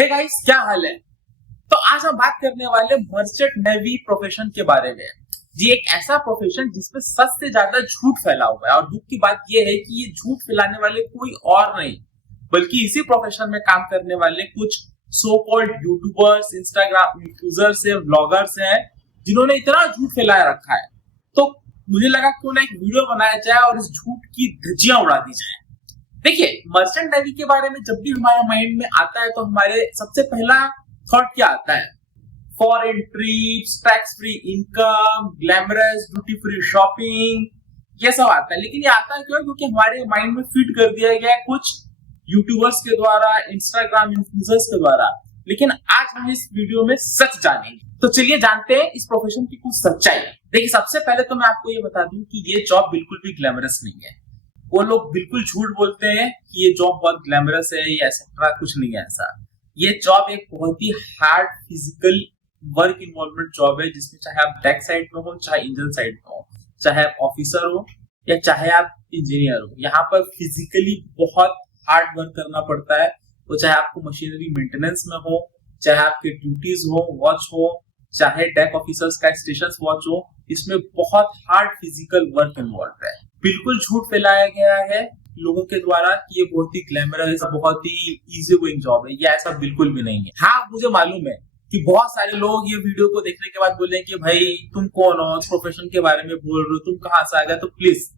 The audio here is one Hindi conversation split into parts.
हे गाइस, क्या हाल है। तो आज हम बात करने वाले मर्चेंट नेवी प्रोफेशन के बारे में। जी, एक ऐसा प्रोफेशन जिसमें सच से ज्यादा झूठ फैला हुआ है। और दुख की बात यह है कि ये झूठ फैलाने वाले कोई और नहीं बल्कि इसी प्रोफेशन में काम करने वाले कुछ so called YouTubers, Instagram users है, व्लॉगर्स हैं, जिन्होंने इतना झूठ फैलाया रखा है। तो मुझे लगा क्यों ना एक वीडियो बनाया जाए और इस झूठ की धज्जियां उड़ा दी जाए। देखिए, मर्चेंट नेवी के बारे में जब भी हमारे माइंड में आता है तो हमारे सबसे पहला थॉट क्या आता है? Foreign trips, tax free income, glamorous duty free shopping, ये सब आता है। लेकिन ये आता है क्यों? क्योंकि हमारे माइंड में फिट कर दिया गया है कुछ यूट्यूबर्स के द्वारा, इंस्टाग्राम इन्फ्लुएंसर्स के द्वारा। लेकिन आज हम इस वीडियो में सच जानेंगे। तो चलिए जानते हैं इस प्रोफेशन की कुछ सच्चाई। देखिए, सबसे पहले तो मैं आपको ये बता दूं कि ये जॉब बिल्कुल भी ग्लैमरस नहीं है। वो लोग बिल्कुल झूठ बोलते हैं कि ये जॉब बहुत ग्लैमरस है, ये एक्सेट्रा, कुछ नहीं है ऐसा। ये जॉब एक बहुत ही hard physical work involvement job है, जिसमें चाहे आप डेक साइड में हो, चाहे इंजन साइड में हो, चाहे आप ऑफिसर हो या चाहे आप इंजीनियर हो, यहाँ पर फिजिकली बहुत हार्ड वर्क करना पड़ता है। वो चाहे आपको मशीनरी मेंटेनेंस में हो, चाहे आपके ड्यूटीज हो, वॉच हो, चाहे डेक ऑफिसर्स का स्टेशन वॉच हो, इसमें बहुत हार्ड फिजिकल वर्क इन्वॉल्व है। बिल्कुल झूठ फैलाया गया है लोगों के द्वारा कि ये बहुत ही ग्लैमरस, बहुत ही इजी गोइंग जॉब है। ये ऐसा बिल्कुल भी नहीं है। हाँ, मुझे मालूम है कि बहुत सारे लोग ये वीडियो को देखने के बाद बोले कि भाई तुम कौन हो, इस प्रोफेशन के बारे में बोल रहे हो, तुम कहाँ से आ गए। तो प्लीज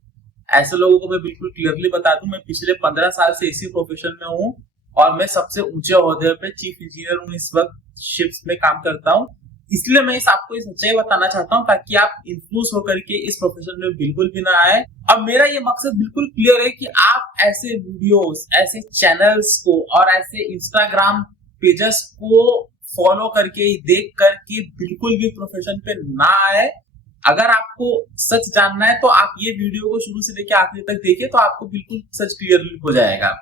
ऐसे लोगों को मैं बिल्कुल क्लियरली बता दूं, मैं पिछले 15 साल से इसी प्रोफेशन में हूँ और मैं सबसे ऊंचे ओहदे पे चीफ इंजीनियर हूँ, इस वक्त शिफ्ट में काम करता हूँ। इसलिए मैं आपको इस सच्चाई बताना चाहता हूँ ताकि आप इन्फ्लुएंस होकर के इस प्रोफेशन में बिल्कुल भी ना आए। अब मेरा ये मकसद बिल्कुल क्लियर है कि आप ऐसे वीडियोस, ऐसे चैनल्स को और ऐसे इंस्टाग्राम पेजेस को फॉलो करके, देख करके बिल्कुल भी प्रोफेशन पे ना आए। अगर आपको सच जानना है तो आप ये वीडियो को शुरू से लेकर आखिर तक देखिए, तो आपको बिल्कुल सच क्लियर हो जाएगा।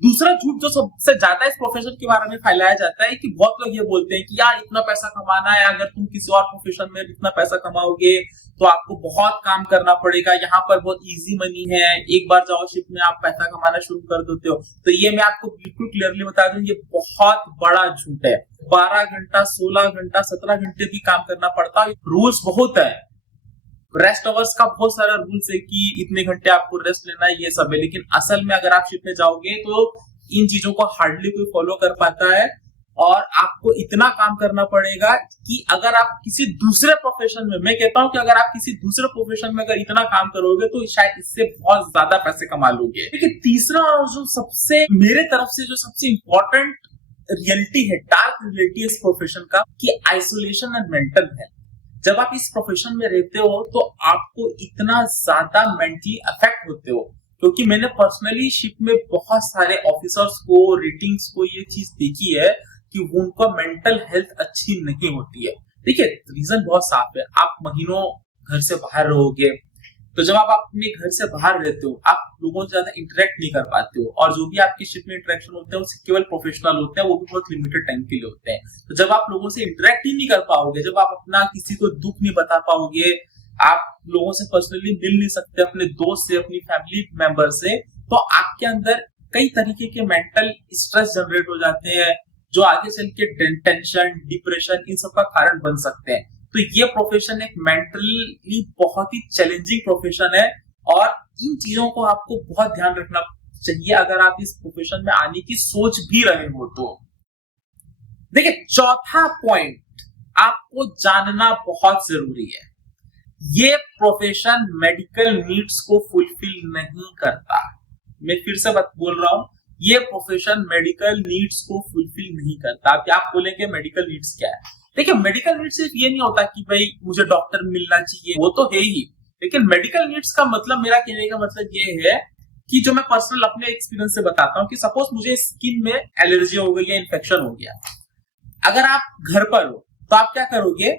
दूसरा झूठ जो सबसे ज्यादा इस प्रोफेशन के बारे में फैलाया जाता है कि बहुत लोग ये बोलते हैं कि यार इतना पैसा कमाना है, अगर तुम किसी और प्रोफेशन में इतना पैसा कमाओगे तो आपको बहुत काम करना पड़ेगा, यहाँ पर बहुत इजी मनी है, एक बार जाओ शिफ्ट में आप पैसा कमाना शुरू कर देते हो। तो ये मैं आपको बिल्कुल क्लियरली बता दूं, ये बहुत बड़ा झूठ है। 12 घंटा, 16 घंटा, 17 घंटे भी काम करना पड़ता है। रूल्स बहुत है, रेस्ट आवर्स का बहुत सारा रूल्स है कि इतने घंटे आपको रेस्ट लेना है, ये सब है। लेकिन असल में अगर आप शिफ्ट में जाओगे तो इन चीजों को हार्डली कोई फॉलो कर पाता है और आपको इतना काम करना पड़ेगा कि अगर आप किसी दूसरे प्रोफेशन में, मैं कहता हूं कि अगर आप किसी दूसरे प्रोफेशन में अगर इतना काम करोगे तो शायद इससे बहुत ज्यादा पैसे कमा लोगे। लेकिन तीसरा और जो सबसे मेरे तरफ से जो सबसे इंपॉर्टेंट रियलिटी है, डार्क रियलिटी इस प्रोफेशन का, कि आइसोलेशन एंड मेंटल हेल्थ। जब आप इस प्रोफेशन में रहते हो तो आपको इतना ज्यादा मेंटली अफेक्ट होते हो, क्योंकि मैंने पर्सनली शिप में बहुत सारे ऑफिसर्स को, रेटिंग्स को ये चीज देखी है कि उनका मेंटल हेल्थ अच्छी नहीं होती है। देखिए, रीजन बहुत साफ है। आप महीनों घर से बाहर रहोगे, तो जब आप अपने घर से बाहर रहते हो आप लोगों से ज्यादा इंटरेक्ट नहीं कर पाते हो, और जो भी आपके शिप में इंटरेक्शन होते हैं वो केवल प्रोफेशनल होते हैं, वो भी बहुत लिमिटेड टाइम के लिए होते हैं। तो जब आप लोगों से इंटरेक्ट ही नहीं कर पाओगे, जब आप अपना किसी को दुख नहीं बता पाओगे, आप लोगों से पर्सनली मिल नहीं सकते, अपने दोस्त से, अपनी फैमिली मेंबर से, तो आपके अंदर कई तरीके के मेंटल स्ट्रेस जनरेट हो जाते हैं जो आगे चल के टेंशन, डिप्रेशन, इन सब का कारण बन सकते हैं। तो ये प्रोफेशन एक मेंटली बहुत ही चैलेंजिंग प्रोफेशन है और इन चीजों को आपको बहुत ध्यान रखना चाहिए अगर आप इस प्रोफेशन में आने की सोच भी रहे हो तो। देखिए, चौथा पॉइंट आपको जानना बहुत जरूरी है। ये प्रोफेशन मेडिकल नीड्स को फुलफिल नहीं करता। मैं फिर से बोल रहा हूं, ये प्रोफेशन मेडिकल नीड्स को फुलफिल नहीं करता। आप बोलेंगे मेडिकल नीड्स क्या है? देखिए, मेडिकल नीड्स सिर्फ ये नहीं होता कि भाई मुझे डॉक्टर मिलना चाहिए, वो तो है ही। लेकिन मेडिकल नीड्स का मतलब, मेरा कहने का मतलब ये है कि जो मैं पर्सनल अपने एक्सपीरियंस से बताता हूँ कि सपोज मुझे स्किन में एलर्जी हो गई या इन्फेक्शन हो गया, अगर आप घर पर हो तो आप क्या करोगे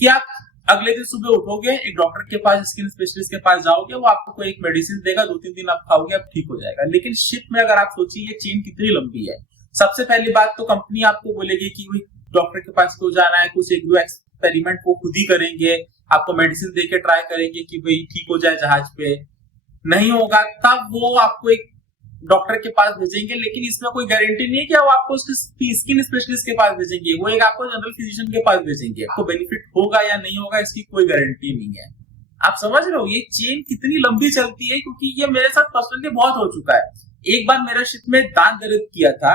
कि आप अगले दिन सुबह उठोगे, एक डॉक्टर के पास, स्किन स्पेशलिस्ट के पास जाओगे, वो आपको कोई एक मेडिसिन देगा, 2-3 दिन आप खाओगे, आप ठीक हो जाएगा। लेकिन शिफ्ट में अगर आप सोचिए ये चेन कितनी लंबी है। सबसे पहली बात तो कंपनी आपको बोलेगी कि भाई डॉक्टर के पास क्यों जाना है, कुछ 1-2 एक्सपेरिमेंट वो खुद ही करेंगे, आपको मेडिसिन देके ट्राई करेंगे कि भाई ठीक हो जाए जहाज पे। नहीं होगा तब वो आपको एक डॉक्टर के पास भेजेंगे, लेकिन इसमें कोई गारंटी नहीं है कि वो आपको स्किन स्पेशलिस्ट के पास भेजेंगे, वो एक आपको जनरल फिजिशियन के पास भेजेंगे। आपको बेनिफिट होगा या नहीं होगा इसकी कोई गारंटी नहीं है। आप समझ रहे हो ये चेन कितनी लंबी चलती है, क्योंकि ये मेरे साथ पर्सनली बहुत हो चुका है। एक बार मेरा शिप में दांत दर्द किया था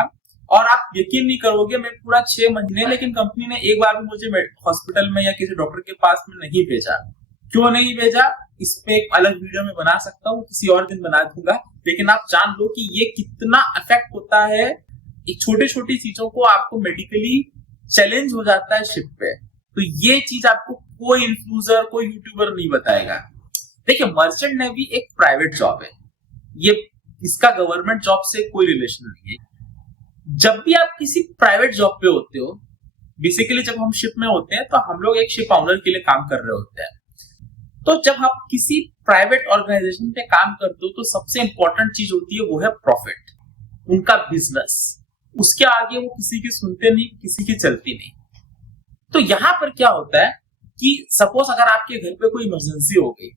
और आप यकीन नहीं करोगे, मैं पूरा 6 महीने, लेकिन कंपनी ने एक बार भी मुझे हॉस्पिटल में या किसी डॉक्टर के पास में नहीं भेजा। क्यों नहीं भेजा, इस पे एक अलग वीडियो में बना सकता हूँ, किसी और दिन बना दूंगा। लेकिन आप जान लो कि ये कितना अफेक्ट होता है, एक छोटी छोटी चीजों को आपको मेडिकली चैलेंज हो जाता है शिप पे। तो ये चीज आपको कोई इन्फ्लुएंसर, कोई यूट्यूबर नहीं बताएगा। देखिए, मर्चेंट नेवी एक प्राइवेट जॉब है, ये इसका गवर्नमेंट जॉब से कोई रिलेशन नहीं है। जब भी आप किसी प्राइवेट जॉब पे होते हो, बेसिकली जब हम शिप में होते हैं तो हम लोग एक शिप ऑनर के लिए काम कर रहे होते हैं। तो जब आप किसी प्राइवेट ऑर्गेनाइजेशन पे काम करते हो तो सबसे इंपॉर्टेंट चीज होती है वो है प्रॉफिट, उनका बिजनेस। उसके आगे वो किसी की सुनते नहीं, किसी की चलती नहीं। तो यहाँ पर क्या होता है कि सपोज अगर आपके घर पे कोई इमरजेंसी हो गई,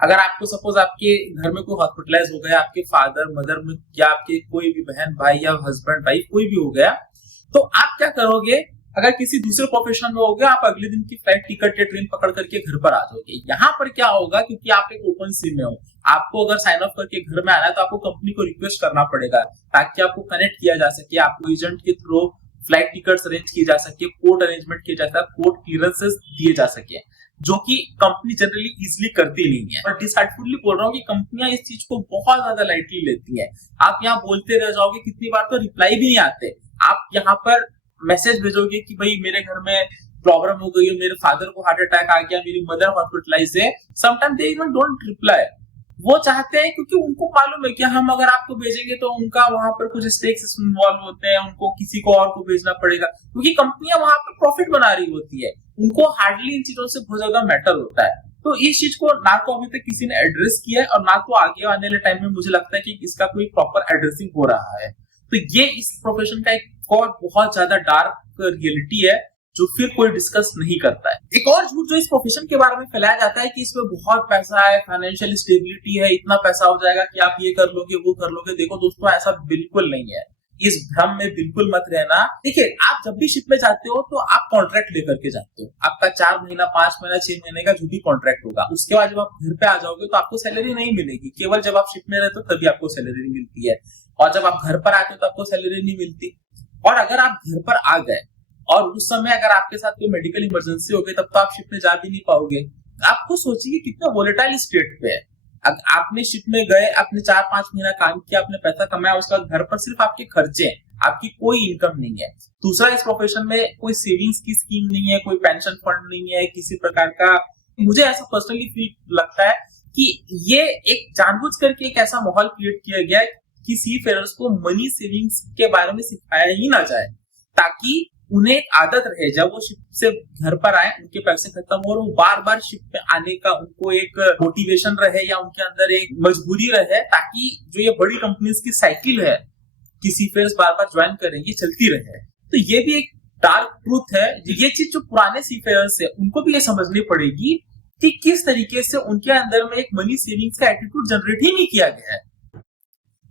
अगर आपको सपोज आपके घर में कोई हॉस्पिटलाइज हो गया, आपके फादर मदर में या आपके कोई भी बहन भाई या हस्बैंड वाइफ कोई भी हो गया, तो आप क्या करोगे? अगर किसी दूसरे प्रोफेशन में हो गया, आप अगले दिन की फ्लाइट टिकट या ट्रेन पकड़ करके घर पर आ जाओगे। यहाँ पर क्या होगा, क्योंकि आप एक ओपन सी में हो, आपको अगर साइन ऑफ करके घर में आना है तो आपको कंपनी को रिक्वेस्ट करना पड़ेगा ताकि आपको कनेक्ट किया जा सके, आपको एजेंट के थ्रू फ्लाइट टिकट्स अरेंज किए जा सके, पोर्ट अरेंजमेंट किया जा सके, पोर्ट क्लियरेंसेस दिए जा सके, जो कि कंपनी जनरली इजीली करती नहीं है। और डिसहार्टफुली बोल रहा हूँ कि कंपनियां इस चीज को बहुत ज्यादा लाइटली लेती हैं। आप यहाँ बोलते रह जाओगे, कितनी बार तो रिप्लाई भी नहीं आते। आप यहाँ पर मैसेज भेजोगे कि भाई मेरे घर में प्रॉब्लम हो गई है, मेरे फादर को हार्ट अटैक आ गया, मेरी मदर हॉस्पिटलाइज है, sometime they even don't reply. वो चाहते हैं क्योंकि उनको मालूम है कि हम अगर आपको भेजेंगे तो उनका वहां पर कुछ स्टेक्स इन्वॉल्व होते हैं, उनको किसी को और को भेजना पड़ेगा, क्योंकि कंपनियां वहां पर प्रॉफिट बना रही होती है। उनको हार्डली इन चीजों से बहुत ज्यादा मैटर होता है। तो इस चीज को ना तो अभी तक किसी ने एड्रेस किया है और ना तो आगे आने वाले टाइम में मुझे लगता है कि इसका कोई प्रॉपर एड्रेसिंग हो रहा है। तो ये इस प्रोफेशन का एक और बहुत ज्यादा डार्क रियलिटी है जो फिर कोई डिस्कस नहीं करता है। एक और झूठ जो इस प्रोफेशन के बारे में फैलाया जाता है कि इसमें बहुत पैसा है, फाइनेंशियल स्टेबिलिटी है, इतना पैसा हो जाएगा कि आप ये कर लोगे वो कर लोगे। देखो दोस्तों, ऐसा बिल्कुल नहीं है, इस भ्रम में बिल्कुल मत रहना। देखिए, आप जब भी शिप में जाते हो तो आप कॉन्ट्रैक्ट लेकर के जाते हो, आपका 4 महीना 5 महीना 6 महीने का जो भी कॉन्ट्रैक्ट होगा। उसके बाद जब आप घर पे आ जाओगे तो आपको सैलरी नहीं मिलेगी, केवल जब आप शिप में रहते हो तभी आपको सैलरी मिलती है, और जब आप घर पर आते हो तो आपको सैलरी नहीं मिलती। और अगर आप घर पर आ गए और उस समय अगर आपके साथ कोई मेडिकल इमरजेंसी हो गई, तब तो आप शिप में जा भी नहीं पाओगे। आपको सोचिए कितना वोलेटाइल स्टेट पे है। आपने शिप में गए, आपने 4-5 महीना काम किया, आपने पैसा कमाया, उसके बाद घर पर सिर्फ आपके खर्चे हैं, आपकी कोई इनकम नहीं है। दूसरा, इस प्रोफेशन में कोई सेविंग्स की स्कीम नहीं है, कोई पेंशन फंड नहीं है किसी प्रकार का। मुझे ऐसा पर्सनली फील लगता है कि ये एक जानबूझ करके एक ऐसा माहौल क्रिएट किया गया है कि सीफेयर्स को मनी सेविंग्स के बारे में सिखाया ही ना जाए, ताकि उन्हें एक आदत रहे, जब वो शिप से घर पर आए उनके पैसे खत्म हो और वो बार बार शिप पे आने का उनको एक मोटिवेशन रहे या उनके अंदर एक मजबूरी रहे, ताकि जो ये बड़ी कंपनीज की साइकिल है कि सीफेयर्स बार बार ज्वाइन करें, ये चलती रहे। तो ये भी एक डार्क ट्रूथ है। ये चीज जो पुराने सीफेयर्स है उनको भी ये समझनी पड़ेगी कि किस तरीके से उनके अंदर में एक मनी सेविंग्स का एटीट्यूड जनरेट ही नहीं किया गया है।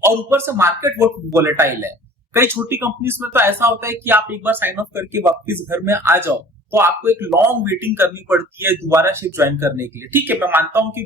और ऊपर से मार्केट बहुत वोलेटाइल है। कई छोटी कंपनीज में तो ऐसा होता है कि आप एक बार साइन ऑफ करके वापस घर में आ जाओ तो आपको एक लॉन्ग वेटिंग करनी पड़ती है दोबारा शिप ज्वाइन करने के लिए। ठीक है, मैं मानता हूं कि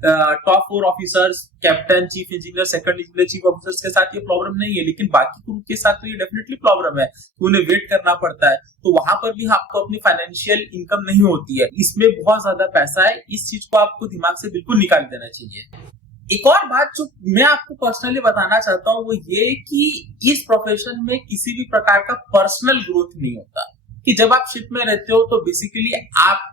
top 4 officers, captain, chief engineer, second engineer, chief officers के साथ ये प्रॉब्लम नहीं है, लेकिन बाकी ग्रुप के साथ तो ये डेफिनेटली प्रॉब्लम है, तो उन्हें वेट करना पड़ता है। तो वहां पर भी आपको अपनी फाइनेंशियल इनकम नहीं होती है, इसमें बहुत ज्यादा पैसा है। इस चीज को आपको दिमाग से बिल्कुल निकाल देना चाहिए। एक और बात जो मैं आपको पर्सनली बताना चाहता हूँ वो ये कि इस प्रोफेशन में किसी भी प्रकार का पर्सनल ग्रोथ नहीं होता। कि जब आप शिप में रहते हो तो बेसिकली आप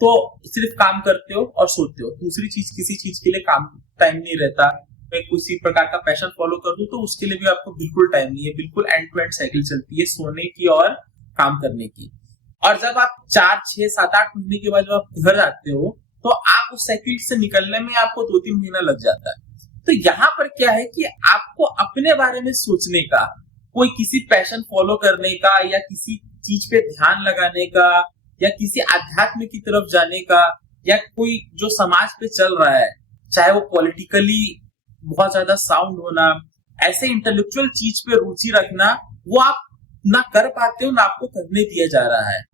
तो सिर्फ काम करते हो और सोते हो, दूसरी चीज किसी चीज के लिए काम टाइम नहीं रहता। मैं किसी प्रकार का पैशन फॉलो कर दूं तो उसके लिए भी आपको बिल्कुल टाइम नहीं है। बिल्कुल एंड टू एंड साइकिल चलती है सोने की और काम करने की। और जब आप 4, 6, 7, 8 महीने के बाद जब आप घर आते हो तो आप उस साइकिल से निकलने में आपको 2-3 महीना लग जाता है। तो यहाँ पर क्या है कि आपको अपने बारे में सोचने का, कोई किसी पैशन फॉलो करने का या किसी चीज पे ध्यान लगाने का या किसी आध्यात्म की तरफ जाने का या कोई जो समाज पे चल रहा है, चाहे वो पॉलिटिकली बहुत ज्यादा साउंड होना ऐसे इंटेलेक्चुअल चीज पे रुचि रखना वो आप ना कर पाते हो, ना आपको करने दिया जा रहा है।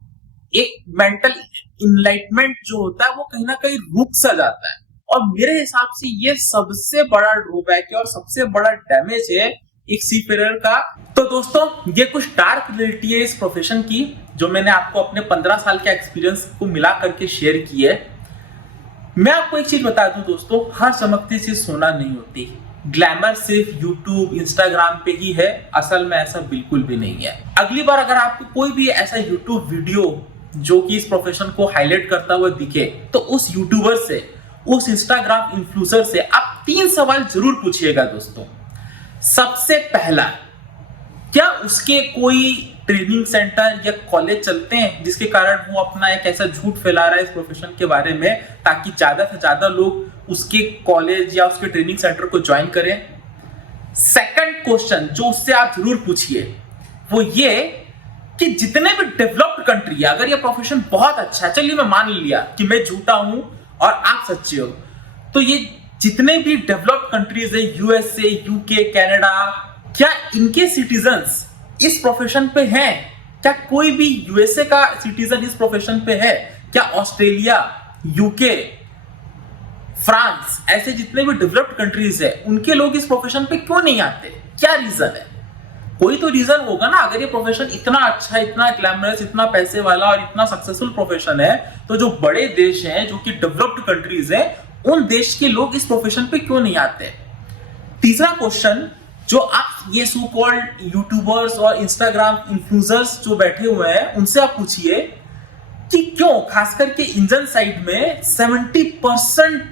एक मेंटल इनलाइटमेंट जो होता है वो कहीं ना कहीं रुक सा जाता है, और मेरे हिसाब से ये सबसे बड़ा ड्रॉबैक है और सबसे बड़ा डैमेज है एक सीफेरर का। तो दोस्तों, ये कुछ डार्क रियलिटी है इस प्रोफेशन की, जो मैंने आपको अपने 15 साल के एक्सपीरियंस को मिला करके शेयर की है। मैं आपको एक चीज बता दूं दोस्तों, हर चमकती चीज सोना नहीं होती। ग्लैमर सिर्फ यूट्यूब इंस्टाग्राम पे ही है, असल में ऐसा बिल्कुल भी नहीं है। अगली बार अगर आपको कोई भी ऐसा यूट्यूब वीडियो जो कि इस प्रोफेशन को हाईलाइट करता हुआ दिखे, तो उस यूट्यूबर से, उस इंस्टाग्राम इन्फ्लुएंसर से आप 3 सवाल जरूर पूछिएगा दोस्तों। सबसे पहला, क्या उसके कोई ट्रेनिंग सेंटर या कॉलेज चलते हैं जिसके कारण वो अपना एक ऐसा झूठ फैला रहा है इस प्रोफेशन के बारे में, ताकि ज्यादा से ज्यादा लोग उसके कॉलेज या उसके ट्रेनिंग सेंटर को ज्वाइन करें। सेकंड क्वेश्चन जो उससे आप जरूर पूछिए वो ये कि जितने भी डेवलप्ड कंट्री है, अगर ये प्रोफेशन बहुत अच्छा है, चलिए मैं मान लिया कि मैं झूठा हूं और आप सच्चे हो, तो ये जितने भी डेवलप्ड कंट्रीज है, यूएसए, यूके, कनाडा, क्या इनके सिटीजन्स इस प्रोफेशन पे हैं? क्या कोई भी यूएसए का सिटीजन इस प्रोफेशन पे है? क्या ऑस्ट्रेलिया, यूके, फ्रांस, ऐसे जितने भी डेवलप्ड कंट्रीज है, उनके लोग इस प्रोफेशन पे क्यों नहीं आते? क्या रीजन है? कोई तो रीजन होगा ना। अगर ये प्रोफेशन इतना अच्छा है, इतना ग्लैमरस, इतना पैसे वाला और इतना सक्सेसफुल प्रोफेशन है, तो जो बड़े देश हैं, जो कि डेवलप्ड कंट्रीज हैं, उन देश के लोग इस प्रोफेशन पे क्यों नहीं आते? तीसरा क्वेश्चन, जो आप ये सो कॉल्ड यूट्यूबर्स और इंस्टाग्राम इन्फ्लुएंसर्स जो बैठे हुए हैं, उनसे आप पूछिए कि क्यों खास करके इंजन साइड में 70%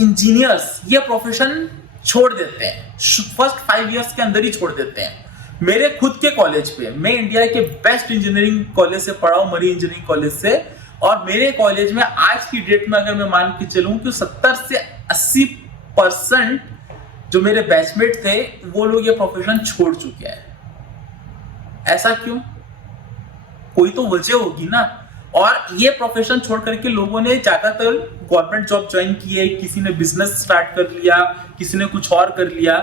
इंजीनियर्स ये प्रोफेशन छोड़ देते हैं, फर्स्ट 5 इयर्स के अंदर ही छोड़ देते हैं। मेरे खुद के कॉलेज पे, मैं इंडिया के बेस्ट इंजीनियरिंग कॉलेज से पढ़ा हूं, मरीन इंजीनियरिंग कॉलेज से, और मेरे कॉलेज में आज की डेट में अगर मैं मान के चलूं कि 70 से 80% जो मेरे बैचमेट थे वो लोग ये प्रोफेशन छोड़ चुके हैं। ऐसा क्यों? कोई तो वजह होगी ना। और ये प्रोफेशन छोड़ करके लोगों ने ज्यादातर गवर्नमेंट जॉब ज्वाइन की है, किसी ने बिजनेस स्टार्ट कर लिया, किसी ने कुछ और कर लिया।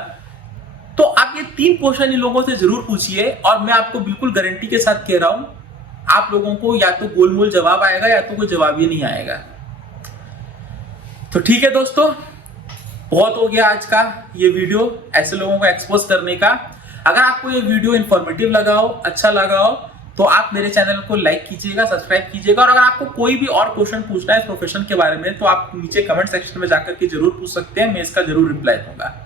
तो आप ये 3 क्वेश्चन इन लोगों से जरूर पूछिए, और मैं आपको बिल्कुल गारंटी के साथ कह रहा हूं, आप लोगों को या तो गोलमोल जवाब आएगा या तो कोई जवाब ही नहीं आएगा। तो ठीक है दोस्तों, बहुत हो गया आज का ये वीडियो ऐसे लोगों को एक्सपोज करने का। अगर आपको ये वीडियो इंफॉर्मेटिव लगा हो, अच्छा लगा हो, तो आप मेरे चैनल को लाइक कीजिएगा, सब्सक्राइब कीजिएगा, और अगर आपको कोई भी और क्वेश्चन पूछना है इस प्रोफेशन के बारे में, तो आप नीचे कमेंट सेक्शन में जाकर के जरूर पूछ सकते हैं, मैं इसका जरूर रिप्लाई दूंगा।